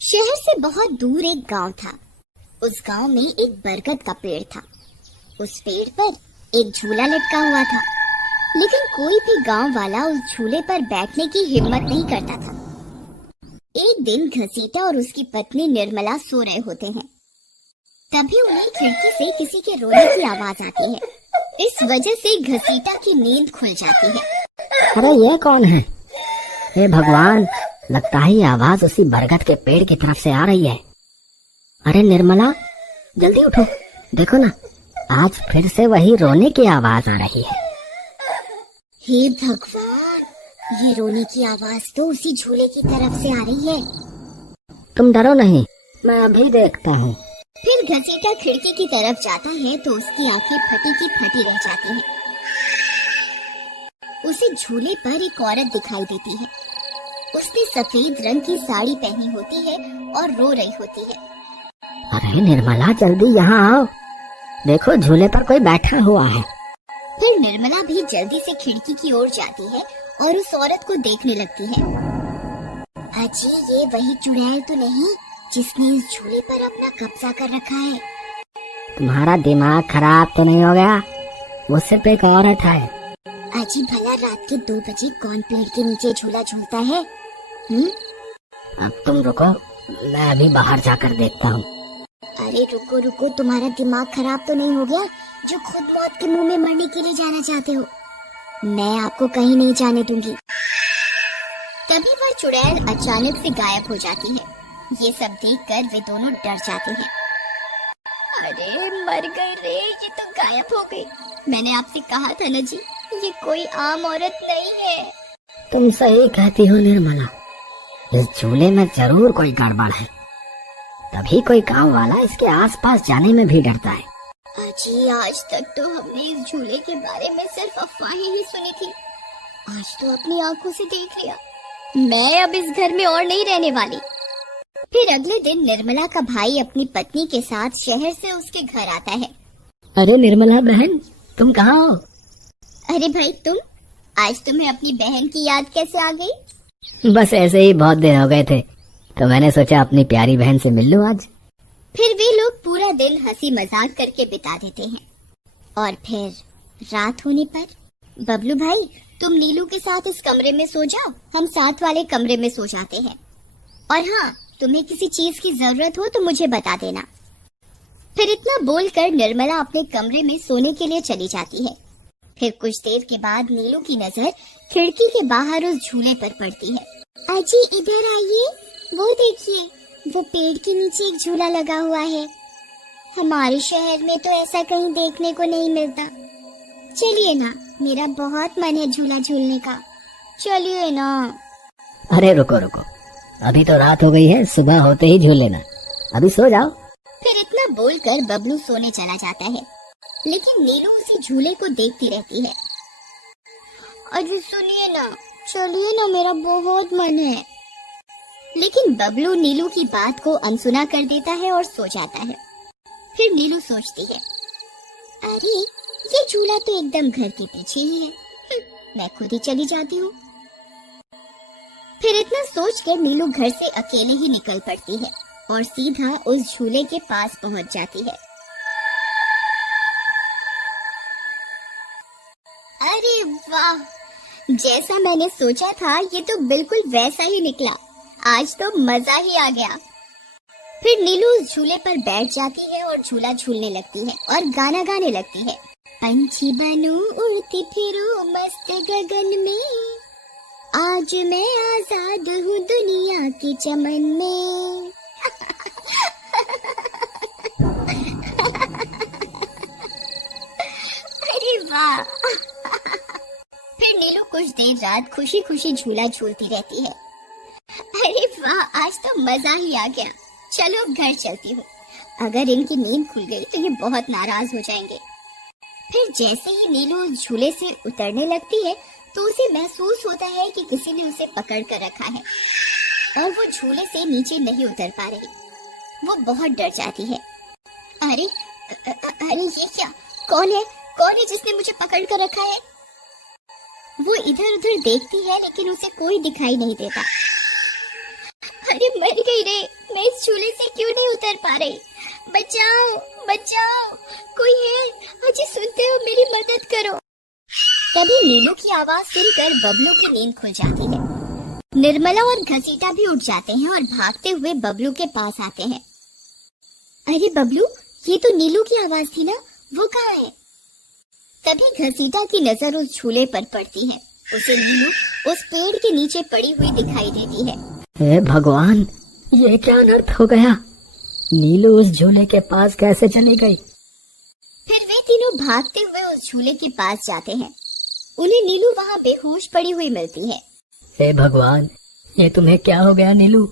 शहर से बहुत दूर एक गांव था। उस गांव में एक बरगद का पेड़ था। उस पेड़ पर एक झूला लटका हुआ था, लेकिन कोई भी गांव वाला उस झूले पर बैठने की हिम्मत नहीं करता था। एक दिन घसीटा और उसकी पत्नी निर्मला सो रहे होते हैं। तभी उन्हें खिड़की से किसी के रोने की आवाज आती है। इस वजह से घसीटा की नींद खुल जाती है। अरे ये कौन है? हे भगवान, लगता है ये आवाज उसी बरगद के पेड़ की तरफ से आ रही है। अरे निर्मला, जल्दी उठो, देखो ना, आज फिर से वही रोने की आवाज आ रही है। हे भगवान, ये रोने की आवाज तो उसी झूले की तरफ से आ रही है। तुम डरो नहीं, मैं अभी देखता हूँ। फिर घसीटा खिड़की की तरफ जाता है तो उसकी आंखें फटी की फटी रह जाती हैं। उसे झूले पर एक औरत दिखाई देती है। उसने सफेद रंग की साड़ी पहनी होती है और रो रही होती है। अरे निर्मला, जल्दी यहाँ आओ, देखो झूले पर कोई बैठा हुआ है। फिर निर्मला भी जल्दी से खिड़की की ओर जाती है और उस औरत को देखने लगती है। अजी, ये वही चुड़ैल तो नहीं जिसने इस झूले पर अपना कब्जा कर रखा है? तुम्हारा दिमाग खराब तो नहीं हो गया? वो सिर्फ एक औरत है। अजी, भला रात के 2 बजे कौन पेड़ के नीचे झूला झूलता है? अब तुम रुको, मैं अभी बाहर जाकर देखता हूँ। अरे रुको रुको, तुम्हारा दिमाग खराब तो नहीं हो गया जो खुद मौत के मुंह में मरने के लिए जाना चाहते हो? मैं आपको कहीं नहीं जाने दूंगी। तभी वह चुड़ैल अचानक से गायब हो जाती है। ये सब देखकर वे दोनों डर जाते हैं। अरे मर गए रे, ये तो गायब हो गई। मैंने आपसे कहा था ना जी, ये कोई आम औरत नहीं है। तुम सही कहती हो निर्मला, इस झूले में जरूर कोई गड़बड़ है, तभी कोई गांव वाला इसके आसपास जाने में भी डरता है। अजी, आज तक तो हमने इस झूले के बारे में सिर्फ अफवाहें ही सुनी थी। आज तो अपनी आंखों से देख लिया। मैं अब इस घर में और नहीं रहने वाली। फिर अगले दिन निर्मला का भाई अपनी पत्नी के साथ शहर से उसके घर आता है। अरे निर्मला बहन, तुम कहाँ हो? अरे भाई, तुम आज तुम्हें अपनी बहन की याद कैसे आ गई? बस ऐसे ही, बहुत दिन हो गए थे तो मैंने सोचा अपनी प्यारी बहन से मिल लूं आज। फिर वे लोग पूरा दिन हंसी मजाक करके बिता देते हैं। और फिर रात होने पर, बबलू भाई, तुम नीलू के साथ इस कमरे में सो जाओ, हम साथ वाले कमरे में सो जाते हैं। और हाँ, तुम्हें किसी चीज की जरूरत हो तो मुझे बता देना। फिर इतना बोलकर निर्मला अपने कमरे में सोने के लिए चली जाती है। फिर कुछ देर के बाद नीलू की नजर खिड़की के बाहर उस झूले पर पड़ती है। अजी, इधर आइए, वो देखिए, वो पेड़ के नीचे एक झूला लगा हुआ है। हमारे शहर में तो ऐसा कहीं देखने को नहीं मिलता। चलिए ना, मेरा बहुत मन है झूला झूलने का, चलिए ना। अरे रुको रुको, अभी तो रात हो गई है, सुबह होते ही झूल लेना, अभी सो जाओ। फिर इतना बोलकर बबलू सोने चला जाता है, लेकिन नीलू उसी झूले को देखती रहती है। अजी सुनिए ना, चलिए ना, मेरा बहुत मन है। लेकिन बबलू नीलू की बात को अनसुना कर देता है और सो जाता है। फिर नीलू सोचती है, अरे ये झूला तो एकदम घर के पीछे ही है, मैं खुद ही चली जाती हूँ। फिर इतना सोचकर नीलू घर से अकेले ही निकल पड़ती है और सीधा उस झूले के पास पहुँच जाती है। अरे वाह, जैसा मैंने सोचा था ये तो बिल्कुल वैसा ही निकला। आज तो मजा ही आ गया। फिर नीलू उस झूले पर बैठ जाती है और झूला झूलने लगती है और गाना गाने लगती है। पंछी बनूं, उड़ती फिरूं मस्त गगन में, आज मैं आजाद हूँ दुनिया के चमन में। अरे वाह। फिर नीलू कुछ देर रात खुशी खुशी झूला झूलती रहती है। अरे वाह, आज तो मजा ही आ गया। चलो अब घर चलती हूँ, अगर इनकी नींद खुल गई तो ये बहुत नाराज हो जाएंगे। फिर जैसे ही नीलू झूले से उतरने लगती है तो उसे महसूस होता है कि किसी ने उसे पकड़ कर रखा है और वो झूले से नीचे नहीं उतर पा रही। वो बहुत डर जाती है। अरे ये क्या, कौन है जिसने मुझे पकड़ कर रखा है? वो इधर उधर देखती है लेकिन उसे कोई दिखाई नहीं देता। अरे मर गई रे, मैं इस झूले से क्यों नहीं उतर पा रही। बचाओ बचाओ, कोई है? अजी सुनते हो, मेरी मदद करो। तभी नीलू की आवाज सुनकर बबलू की नींद खुल जाती है। निर्मला और घसीटा भी उठ जाते हैं और भागते हुए बबलू के पास आते हैं। अरे बबलू, ये तो नीलू की आवाज थी ना, वो कहाँ है? तभी घसीटा की नजर उस झूले पर पड़ती है। उसे नीलू उस पेड़ के नीचे पड़ी हुई दिखाई देती है। हे भगवान, ये क्या अनर्थ हो गया? नीलू उस झूले के पास कैसे चली गई? फिर वे तीनों भागते हुए उस झूले के पास जाते हैं। उन्हें नीलू वहाँ बेहोश पड़ी हुई मिलती है। हे भगवान, ये तुम्हें क्या हो गया नीलू?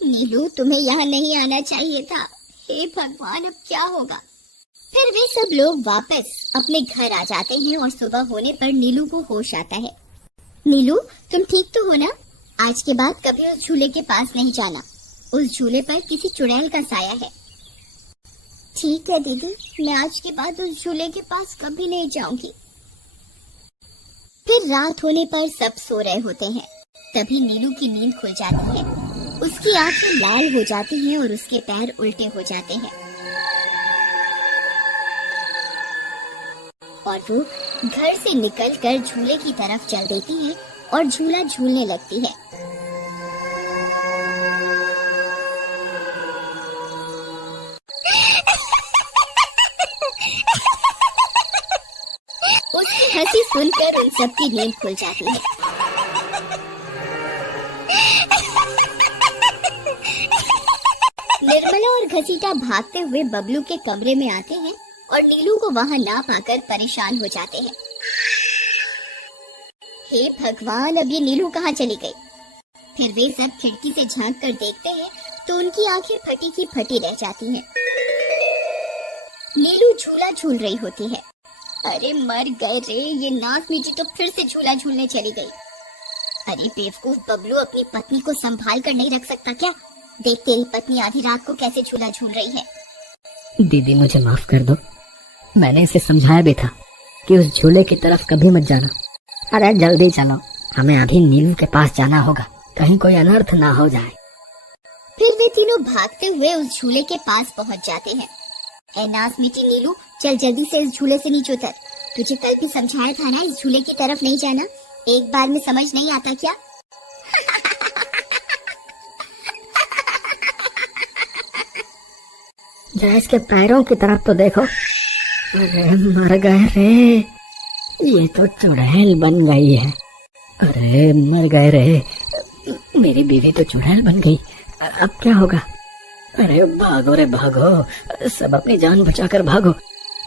नीलू, तुम्हें यहाँ नहीं आना चाहिए था। हे भगवान, अब क्या होगा? फिर वे सब लोग वापस अपने घर आ जाते हैं और सुबह होने पर नीलू को होश आता है। नीलू, तुम ठीक तो हो ना? आज के बाद कभी उस झूले के पास नहीं जाना। उस झूले पर किसी चुड़ैल का साया है। ठीक है दीदी, मैं आज के बाद उस झूले के पास कभी नहीं जाऊंगी। फिर रात होने पर सब सो रहे होते हैं। तभी नीलू की नींद खुल जाती है। उसकी आंखें लाल हो जाती हैं और उसके पैर उल्टे हो जाते हैं और वो घर से निकलकर झूले की तरफ चल देती है और झूला झूलने लगती है। उसकी हंसी सुनकर उन सबकी नींद खुल जाती है। निर्मला और घसीटा भागते हुए बबलू के कमरे में आते हैं और नीलू को वहां ना पाकर परेशान हो जाते हैं। हे भगवान, अब ये नीलू कहाँ चली गई? फिर वे सब खिड़की से झांक कर देखते हैं तो उनकी आंखें फटी की फटी रह जाती हैं। नीलू झूला झूल रही होती है। अरे मर गए रे, ये नाक मीठी तो फिर से झूला झूलने चली गई। अरे बेवकूफ बबलू, अपनी पत्नी को संभाल कर नहीं रख सकता क्या? देख, तेरी पत्नी आधी रात को कैसे झूला झूल रही है। दीदी, मुझे माफ कर दो। मैंने इसे समझाया भी था कि उस झूले की तरफ कभी मत जाना। अरे जल्दी चलो, हमें अभी नीलू के पास जाना होगा, कहीं कोई अनर्थ ना हो जाए। फिर वे तीनों भागते हुए उस झूले के पास पहुंच जाते हैं। ए नाक मीठी नीलू, चल जल्दी से इस झूले से नीचे उतर। तुझे कल भी समझाया था ना, इस झूले की तरफ नहीं जाना। एक बार में समझ नहीं आता क्या? जरा इसके पैरों की तरफ तो देखो। अरे मर गए रे, ये तो चुड़ैल बन गई है। अरे मर गए रे, मेरी बीवी तो चुड़ैल बन गई। अब क्या होगा? अरे भागो रे भागो, सब अपनी जान बचाकर भागो।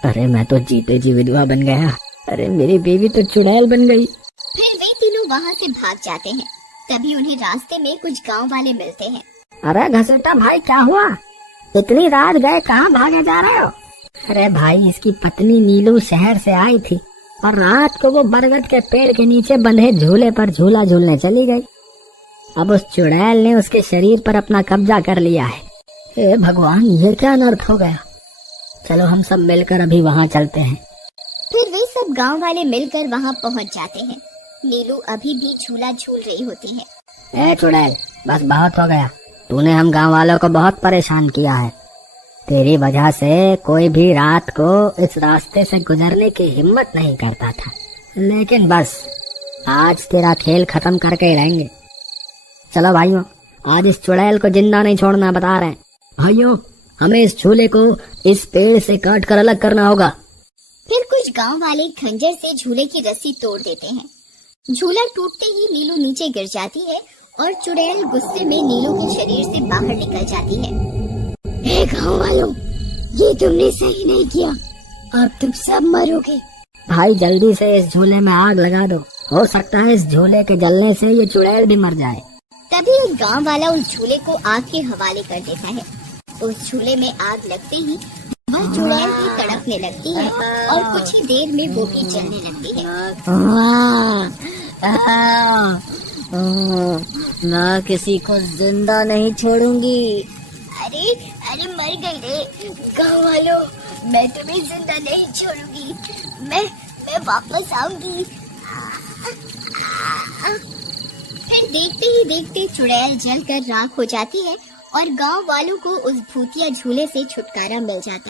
अरे मैं तो जीते जी विधवा बन गया। अरे मेरी बीवी तो चुड़ैल बन गई। फिर वे तीनों वहाँ से भाग जाते हैं। तभी उन्हें रास्ते में कुछ गांव वाले मिलते हैं। अरे घसेटा भाई, क्या हुआ? इतनी रात गए, कहाँ भागे जा रहे हो? अरे भाई, इसकी पत्नी नीलू शहर से आई थी और रात को वो बरगद के पेड़ के नीचे बंधे झूले पर झूला झूलने चली गई। अब उस चुड़ैल ने उसके शरीर पर अपना कब्जा कर लिया है। हे भगवान, ये क्या अनर्थ हो गया? चलो हम सब मिलकर अभी वहाँ चलते हैं। फिर वे सब गांव वाले मिलकर वहाँ पहुँच जाते हैं। नीलू अभी भी झूला झूल रही होती है। ए चुड़ैल, बस बहुत हो गया। तूने हम गांव वालों को बहुत परेशान किया है। तेरी वजह से कोई भी रात को इस रास्ते से गुजरने की हिम्मत नहीं करता था। लेकिन बस आज तेरा खेल खत्म करके ही रहेंगे। चलो भाइयों, आज इस चुड़ैल को जिंदा नहीं छोड़ना, बता रहे हैं। भाइयों, हमें इस झूले को इस पेड़ से काट कर अलग करना होगा। फिर कुछ गांव वाले खंजर से झूले की रस्सी तोड़ देते हैं। झूला टूटते ही नीलू नीचे गिर जाती है और चुड़ैल गुस्से में नीलू के शरीर से बाहर निकल जाती है। हे गांव वालों, ये तुमने सही नहीं किया, अब तुम सब मरोगे। भाई जल्दी से इस झूले में आग लगा दो, हो सकता है इस झूले के जलने से ये चुड़ैल भी मर जाए। तभी उस गांव वाला उस झूले को आग के हवाले कर देता है। उस झूले में आग लगते ही वह चुड़ैल भी तड़पने लगती है और कुछ ही देर में वो भी जलने लगती है। मैं किसी को जिंदा नहीं छोड़ूंगी। अरे अरे मर गई रे गाँव वालों, मैं तुम्हें जिंदा नहीं छोड़ूंगी। मैं वापस आऊंगी। फिर देखते ही देखते चुड़ैल जलकर राख हो जाती है और गांव वालों को उस भूतिया झूले से छुटकारा मिल जाता है।